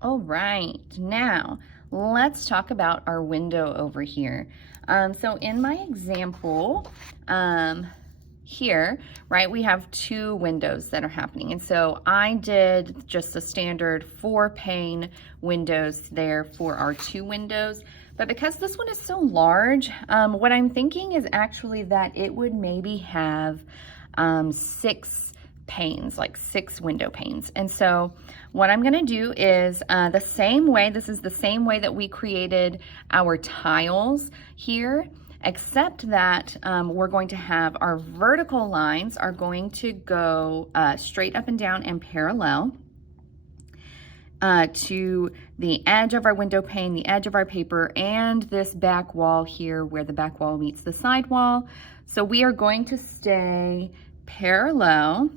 All right, now let's talk about our window over here. So in my example, here, right, we have two windows that are happening. And so I did just the standard 4-pane windows there for our two windows. But because this one is so large, what I'm thinking is actually that it would maybe have 6 panes, like 6 window panes. And so what I'm gonna do is the same way, this is the same way that we created our tiles here, except that we're going to have our vertical lines are going to go straight up and down and parallel to the edge of our window pane, the edge of our paper, and this back wall here where the back wall meets the side wall. So we are going to stay parallel,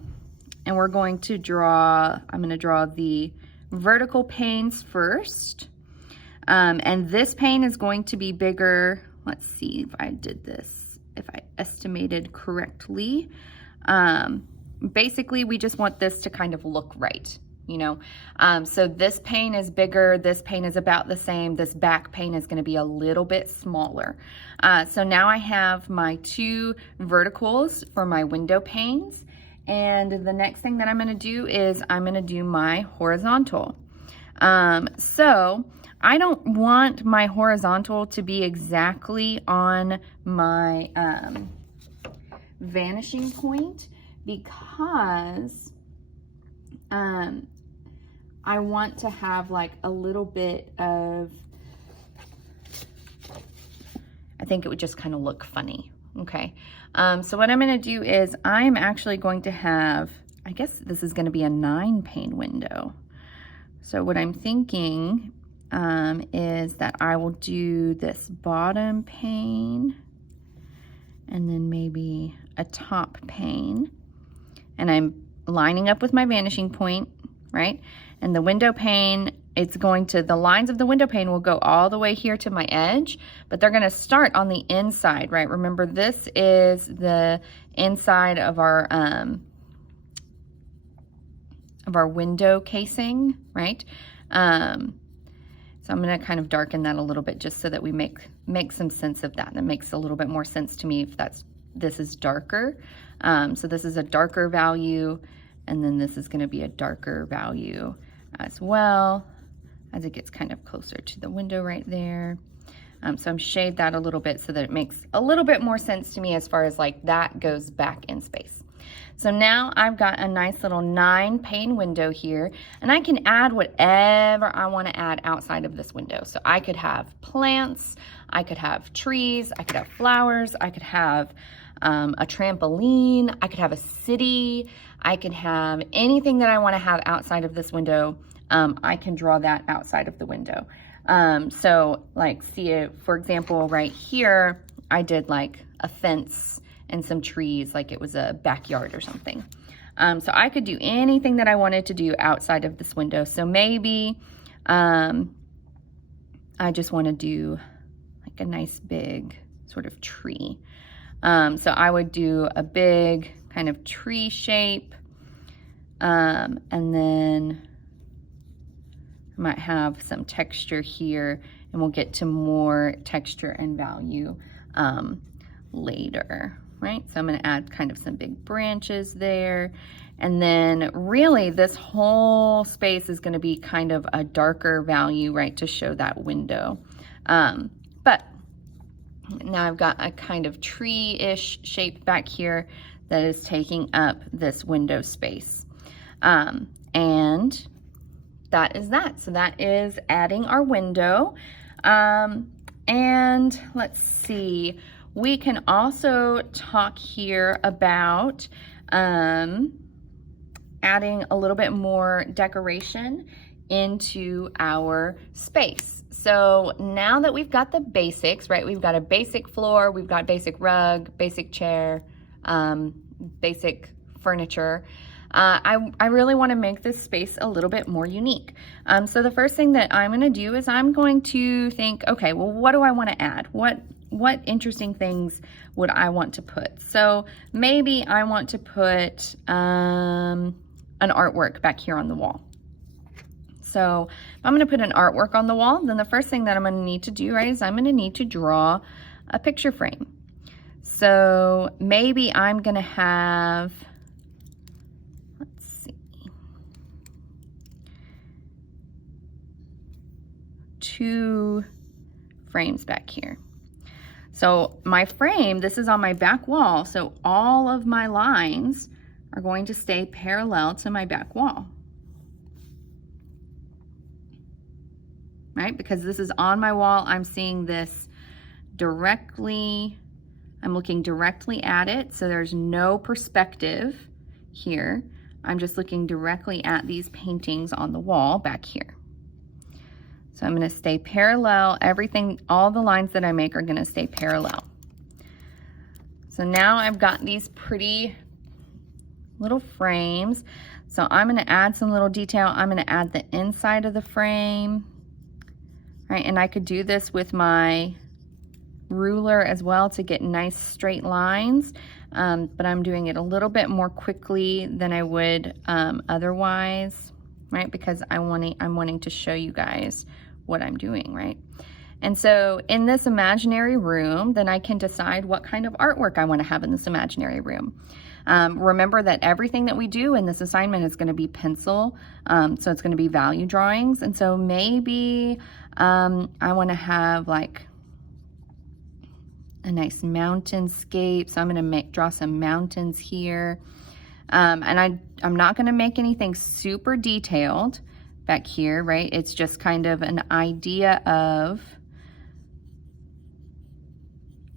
and we're going to draw, I'm going to draw the vertical panes first. And this pane is going to be bigger. Let's see if I did this, if I estimated correctly. Basically, we just want this to kind of look right, you know. So this pane is bigger, this pane is about the same, this back pane is gonna be a little bit smaller. So now I have my 2 verticals for my window panes, and the next thing that I'm gonna do is I'm gonna do my horizontal. So I don't want my horizontal to be exactly on my vanishing point, because I want to have like a little bit of, I think it would just kind of look funny. Okay, so what I'm going to do is I'm actually going to have, I guess this is going to be a 9-pane window. So what I'm thinking is that I will do this bottom pane and then maybe a top pane, and I'm lining up with my vanishing point, right? And the window pane, it's going to, the lines of the window pane will go all the way here to my edge, but they're going to start on the inside, right? Remember, this is the inside of our window casing, right? So I'm going to kind of darken that a little bit just so that we make some sense of that. And it makes a little bit more sense to me if this is darker. So this is a darker value, and then this is going to be a darker value as well as it gets kind of closer to the window right there. So I'm shade that a little bit so that it makes a little bit more sense to me as far as like that goes back in space. So now I've got a nice little 9-pane window here, and I can add whatever I want to add outside of this window. So I could have plants, I could have trees, I could have flowers, I could have a trampoline, I could have a city, I could have anything that I want to have outside of this window. I can draw that outside of the window. So like, see, for example, right here, I did like a fence and some trees, like it was a backyard or something. So I could do anything that I wanted to do outside of this window. So maybe I just want to do like a nice big sort of tree. So I would do a big kind of tree shape, and then I might have some texture here, and we'll get to more texture and value later. Right? So I'm going to add kind of some big branches there. And then really this whole space is going to be kind of a darker value, right, to show that window. But now I've got a kind of tree-ish shape back here that is taking up this window space. And that is that. So that is adding our window. And let's see. We can also talk here about adding a little bit more decoration into our space. So now that we've got the basics, right? We've got a basic floor, we've got basic rug, basic chair, basic furniture. I really want to make this space a little bit more unique. So the first thing that I'm going to do is I'm going to think, okay, well, what do I want to add? What interesting things would I want to put? So maybe I want to put an artwork back here on the wall. So if I'm going to put an artwork on the wall, then the first thing that I'm going to need to do, right, is I'm going to need to draw a picture frame. So maybe I'm going to have, let's see, 2 frames back here. So my frame, this is on my back wall, so all of my lines are going to stay parallel to my back wall. Right? Because this is on my wall, I'm seeing this directly, I'm looking directly at it, so there's no perspective here. I'm just looking directly at these paintings on the wall back here. So I'm going to stay parallel. Everything, all the lines that I make are going to stay parallel. So now I've got these pretty little frames. So I'm going to add some little detail. I'm going to add the inside of the frame. Right, and I could do this with my ruler as well to get nice straight lines, but I'm doing it a little bit more quickly than I would otherwise, right? Because I'm wanting to show you guys what I'm doing, right? And so in this imaginary room, then I can decide what kind of artwork I want to have in this imaginary room. Remember that everything that we do in this assignment is going to be pencil, so it's going to be value drawings. And so maybe I want to have like a nice mountainscape. So I'm going to draw some mountains here. And I'm not going to make anything super detailed back here, right? It's just kind of an idea of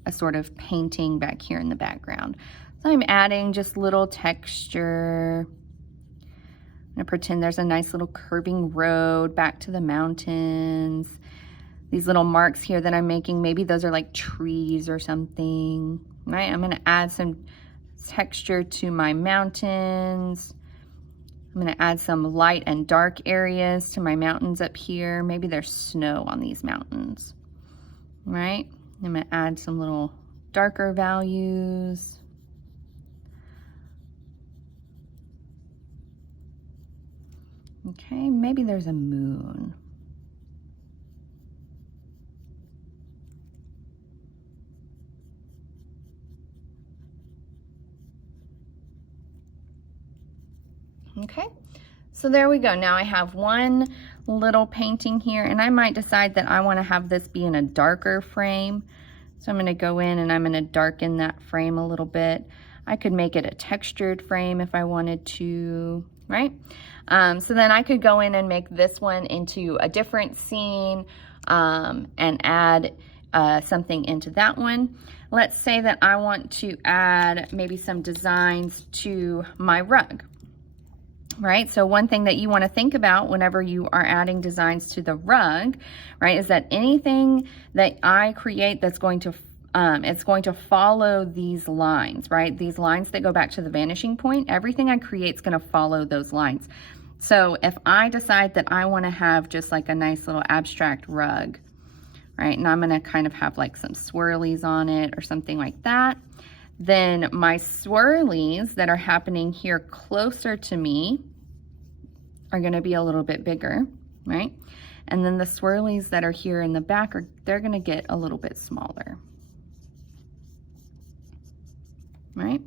a sort of painting back here in the background. So I'm adding just little texture. I'm gonna pretend there's a nice little curving road back to the mountains. These little marks here that I'm making, maybe those are like trees or something, right? I'm gonna add some texture to my mountains. I'm gonna add some light and dark areas to my mountains up here. Maybe there's snow on these mountains, right? I'm gonna add some little darker values. Okay, maybe there's a moon. Okay, so there we go. Now I have one little painting here, and I might decide that I want to have this be in a darker frame. So I'm going to go in and I'm going to darken that frame a little bit. I could make it a textured frame if I wanted to, right? So then I could go in and make this one into a different scene and add something into that one. Let's say that I want to add maybe some designs to my rug. Right, so one thing that you want to think about whenever you are adding designs to the rug, right, is that anything that I create that's going to, it's going to follow these lines, right? These lines that go back to the vanishing point, everything I create is going to follow those lines. So if I decide that I want to have just like a nice little abstract rug, right, and I'm going to kind of have like some swirlies on it or something like that, then my swirlies that are happening here closer to me are going to be a little bit bigger, right? And then the swirlies that are here in the back, they're going to get a little bit smaller, right?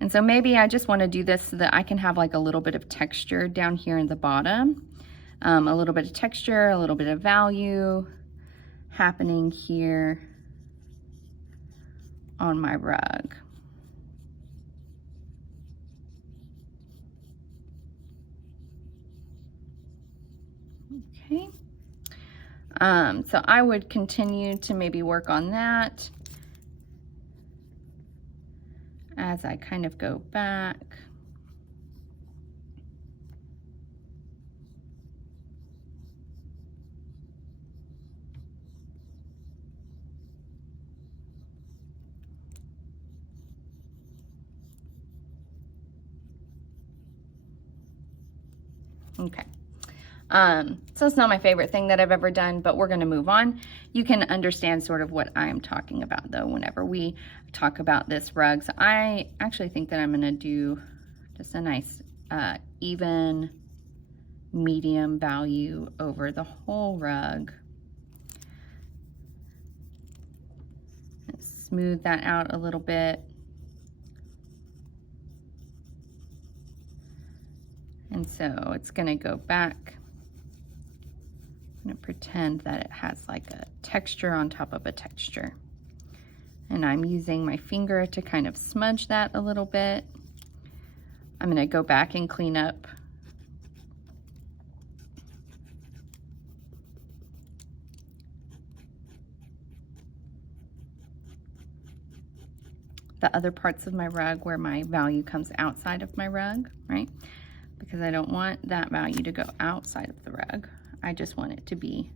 And so maybe I just want to do this so that I can have like a little bit of texture down here in the bottom, a little bit of texture, a little bit of value happening here on my rug. Okay. So I would continue to maybe work on that as I kind of go back. Okay. So it's not my favorite thing that I've ever done, but we're going to move on. You can understand sort of what I'm talking about though whenever we talk about this rug. So I actually think that I'm going to do just a nice even medium value over the whole rug. And smooth that out a little bit. And so it's going to go back. I'm going to pretend that it has like a texture on top of a texture. And I'm using my finger to kind of smudge that a little bit. I'm going to go back and clean up the other parts of my rug where my value comes outside of my rug, right? Because I don't want that value to go outside of the rug. I just want it to be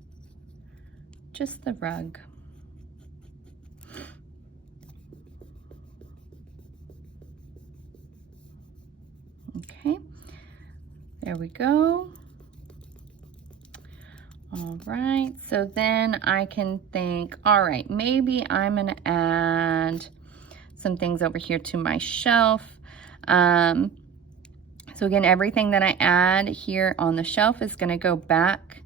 just the rug. Okay, there we go. All right, so then I can think, all right, maybe I'm gonna add some things over here to my shelf. So again, everything that I add here on the shelf is gonna go back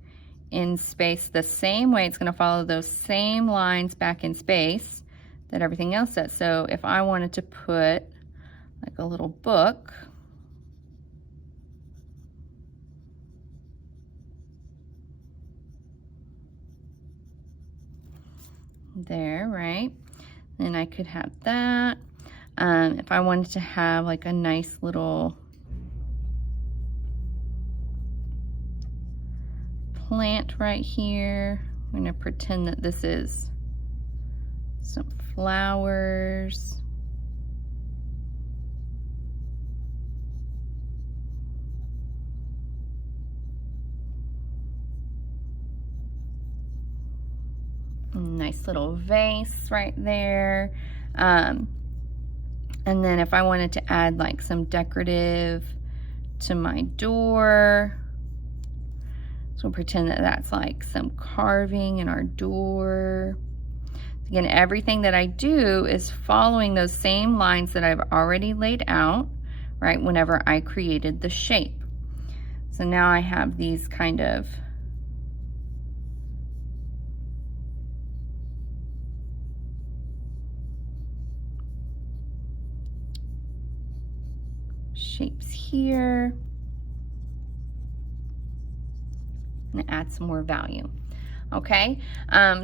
in space the same way. It's gonna follow those same lines back in space that everything else does. So if I wanted to put like a little book, there, right? Then I could have that. If I wanted to have like a nice little plant right here, I'm gonna pretend that this is some flowers. Nice little vase right there. And then if I wanted to add like some decorative to my door, so we'll pretend that that's like some carving in our door. Again, everything that I do is following those same lines that I've already laid out, right, whenever I created the shape. So now I have these kind of shapes here. And add some more value. Okay,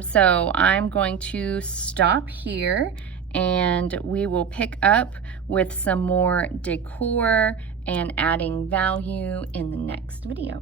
so I'm going to stop here and we will pick up with some more decor and adding value in the next video.